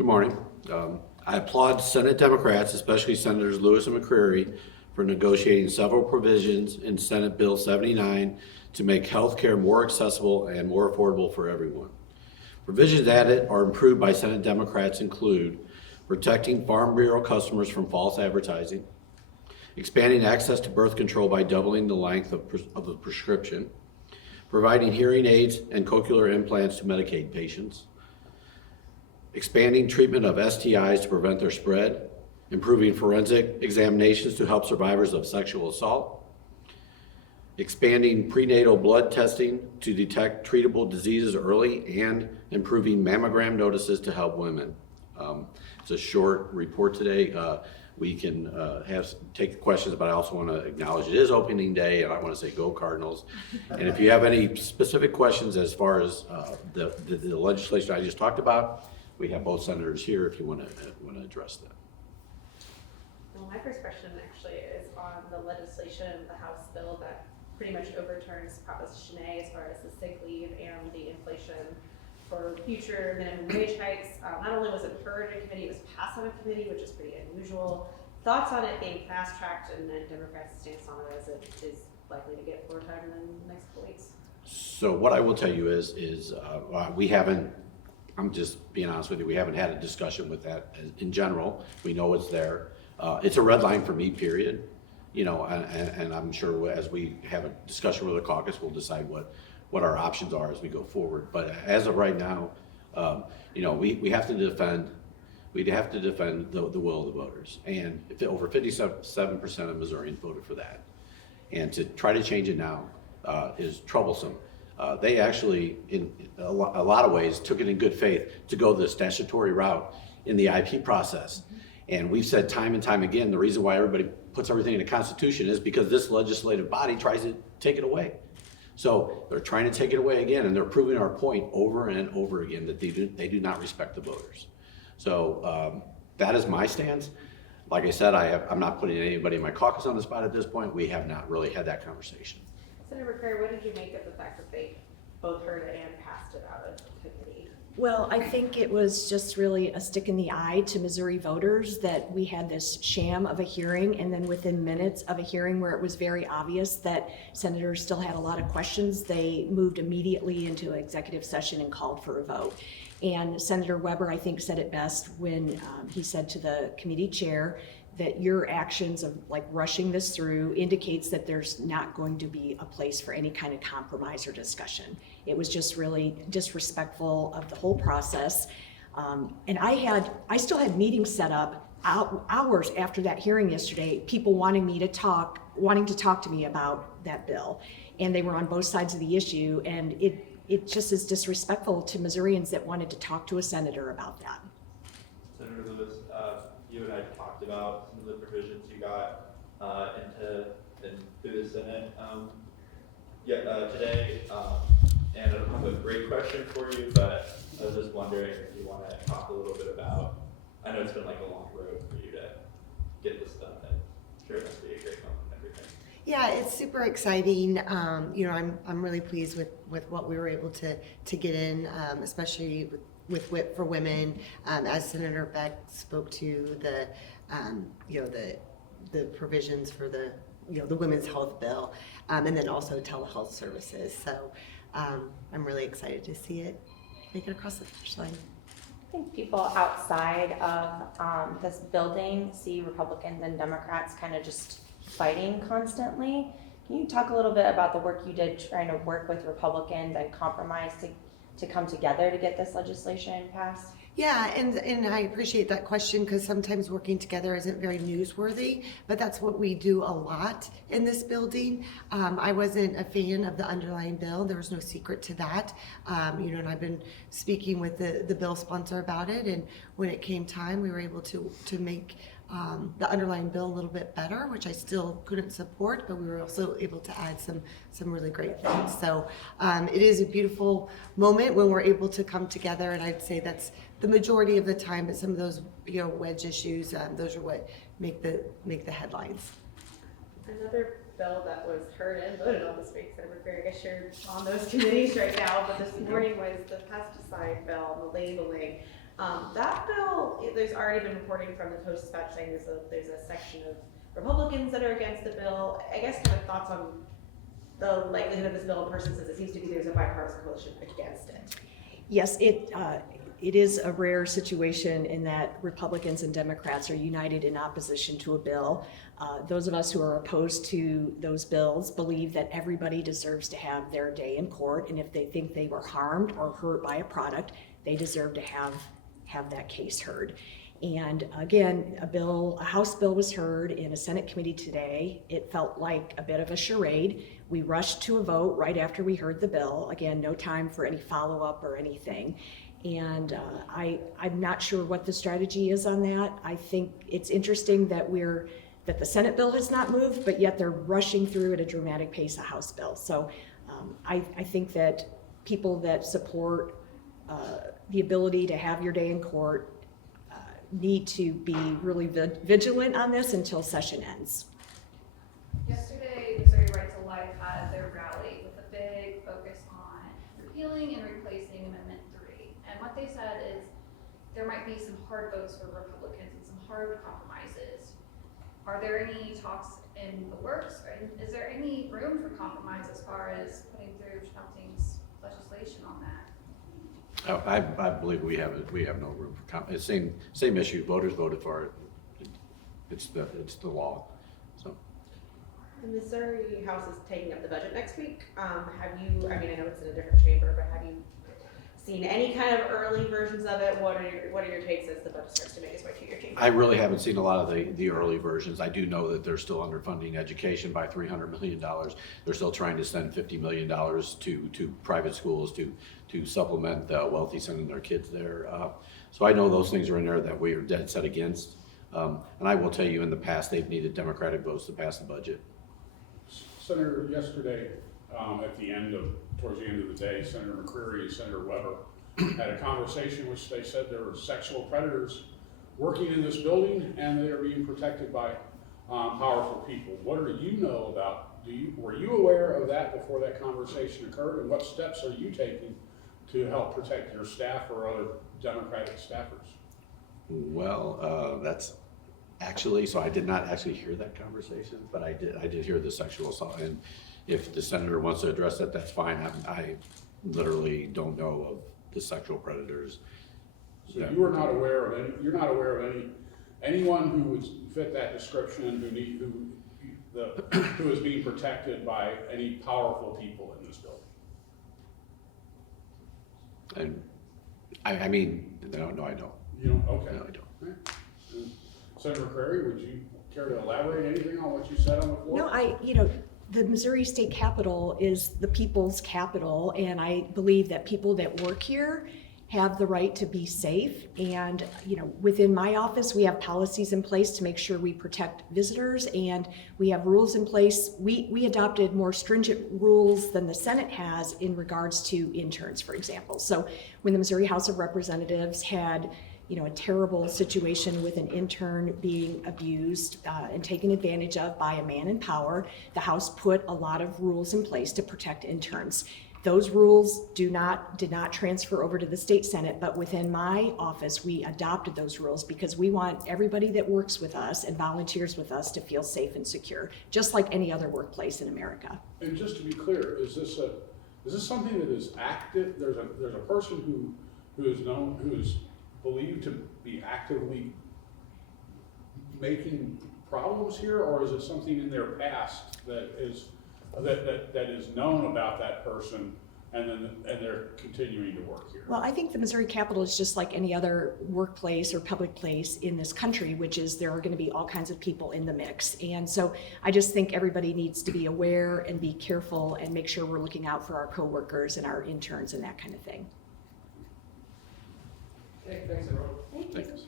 Good morning. I applaud Senate Democrats, especially Senators Lewis and McCreery, for negotiating several provisions in Senate Bill 79 to make health care more accessible and more affordable for everyone. Provisions added or improved by Senate Democrats include protecting Farm Bureau customers from false advertising, expanding access to birth control by doubling the length of the prescription, providing hearing aids and cochlear implants to Medicaid patients, expanding treatment of STIs to prevent their spread, improving forensic examinations to help survivors of sexual assault, expanding prenatal blood testing to detect treatable diseases early, and improving mammogram notices to help women. It's a short report today. We can take questions, but I also want to acknowledge it is opening day, and I want to say go Cardinals. And if you have any specific questions as far as the legislation I just talked about, we have both senators here if you want to address that. Well, my first question actually is on the legislation, the House bill that pretty much overturns Proposition A as far as the sick leave and the inflation for future minimum wage hikes. Not only was it heard in committee, it was passed on a committee, which is pretty unusual. Thoughts on it being fast-tracked, and then Democrats' stance on it as it is likely to get floor time in the next couple weeks? So what I will tell you is we haven't, I'm just being honest with you, we haven't had a discussion with that in general. We know it's there. It's a red line for me, period. You know, and I'm sure as we have a discussion with the caucus, we'll decide what our options are as we go forward. But as of right now, you know, we have to defend the will of the voters. And if over 57% of Missourians voted for that. And to try to change it now is troublesome. They actually, in a lot of ways, took it in good faith to go the statutory route in the IP process. And we've said time and time again, the reason why everybody puts everything in the Constitution is because this legislative body tries to take it away. So they're trying to take it away again, and they're proving our point over and over again that they do not respect the voters. So that is my stance. Like I said, I'm not putting anybody in my caucus on the spot at this point. We have not really had that conversation. Senator McCreery, what did you make of the fact that they both heard it and passed it out of committee? Well, I think it was just really a stick in the eye to Missouri voters that we had this sham of a hearing, and then within minutes of a hearing where it was very obvious that senators still had a lot of questions, they moved immediately into executive session and called for a vote. And Senator Weber, I think, said it best when he said to the committee chair that your actions of like rushing this through indicates that there's not going to be a place for any kind of compromise or discussion. It was just really disrespectful of the whole process. And I still had meetings set up hours after that hearing yesterday, people wanting to talk to me about that bill. And they were on both sides of the issue, and it just is disrespectful to Missourians that wanted to talk to a senator about that. Senator Lewis, you and I talked about some of the provisions you got through the Senate today, and I don't have a great question for you, but I was just wondering if you want to talk a little bit about, I know it's been like a long road for you to get this done, and I'm sure it must be a great moment and everything. Yeah, it's super exciting. You know, I'm really pleased with what we were able to get in, especially with WIP for women. As Senator Beck spoke to the you know, the provisions for the women's health bill, and then also telehealth services. So I'm really excited to see it make it across the finish line. I think people outside of this building see Republicans and Democrats kind of just fighting constantly. Can you talk a little bit about the work you did trying to work with Republicans and compromise to come together to get this legislation passed? Yeah, and I appreciate that question because sometimes working together isn't very newsworthy, but that's what we do a lot in this building. I wasn't a fan of the underlying bill. There was no secret to that. You know, and I've been speaking with the bill sponsor about it, and when it came time, we were able to make the underlying bill a little bit better, which I still couldn't support, but we were also able to add some really great things. So it is a beautiful moment when we're able to come together, and I'd say that's the majority of the time, but some of those wedge issues, those are what make the headlines. Another bill that was heard and voted on this week, Senator McCreery, I guess you're on those committees right now, but this morning was the pesticide bill, the labeling. That bill bill, there's already been reporting from the Post-Dispatch saying there's a section of Republicans that are against the bill. I guess kind of thoughts on the likelihood of this bill in person, since it seems to be there's a bipartisan coalition against it. Yes, it is a rare situation in that Republicans and Democrats are united in opposition to a bill. Those of us who are opposed to those bills believe that everybody deserves to have their day in court, and if they think they were harmed or hurt by a product, they deserve to have that case heard. And again, a House bill was heard in a Senate committee today. It felt like a bit of a charade. We rushed to a vote right after we heard the bill. Again, no time for any follow-up or anything. And I'm not sure what the strategy is on that. I think it's interesting that the Senate bill has not moved, but yet they're rushing through at a dramatic pace a House bill. So I think that people that support the ability to have your day in court need to be really vigilant on this until session ends. Yesterday, Missouri Right to Life had their rally with a big focus on repealing and replacing Amendment 3. And what they said is there might be some hard votes for Republicans and some hard compromises. Are there any talks in the works? Or is there any room for compromise as far as putting through Schmelting's legislation on that? I believe we have no room for it's same issue. Voters voted for it. It's the law. So The Missouri House is taking up the budget next week. Have you, I mean, I know it's in a different chamber, but have you seen any kind of early versions of it? What are your takes as the budget starts to make its way to your chamber? I really haven't seen a lot of the early versions. I do know that they're still underfunding education by $300 million. They're still trying to send $50 million to private schools to supplement the wealthy sending their kids there. So I know those things are in there that we are dead set against. And I will tell you, in the past, they've needed Democratic votes to pass the budget. Senator, yesterday, towards the end of the day, Senator McCreery and Senator Weber had a conversation which they said there were sexual predators working in this building and they are being protected by powerful people. What do you know about, were you aware of that before that conversation occurred, and what steps are you taking to help protect your staff or other Democratic staffers? Well, that's actually, so I did not actually hear that conversation, but I did hear the sexual assault. And if the senator wants to address that, that's fine. I literally don't know of the sexual predators. So you are not aware of you're not aware of anyone who would fit that description who is being protected by any powerful people in this building? And I mean, no, I don't. You don't? Okay. No, I don't. Right. Senator McCreery, would you care to elaborate anything on what you said on the floor? No, the Missouri State Capitol is the people's capital, and I believe that people that work here have the right to be safe. And, within my office, we have policies in place to make sure we protect visitors, and we have rules in place. We adopted more stringent rules than the Senate has in regards to interns, for example. So when the Missouri House of Representatives had a terrible situation with an intern being abused and taken advantage of by a man in power, the House put a lot of rules in place to protect interns. Those rules did not transfer over to the state Senate, but within my office, we adopted those rules because we want everybody that works with us and volunteers with us to feel safe and secure, just like any other workplace in America. And just to be clear, is this something that is active? There's a person who is believed to be actively making problems here, or is it something in their past that is known about that person and they're continuing to work here? Well, I think the Missouri Capitol is just like any other workplace or public place in this country, which is there are going to be all kinds of people in the mix. And so I just think everybody needs to be aware and be careful and make sure we're looking out for our coworkers and our interns and that kind of thing. Okay, thanks everyone. Thank you. Thanks.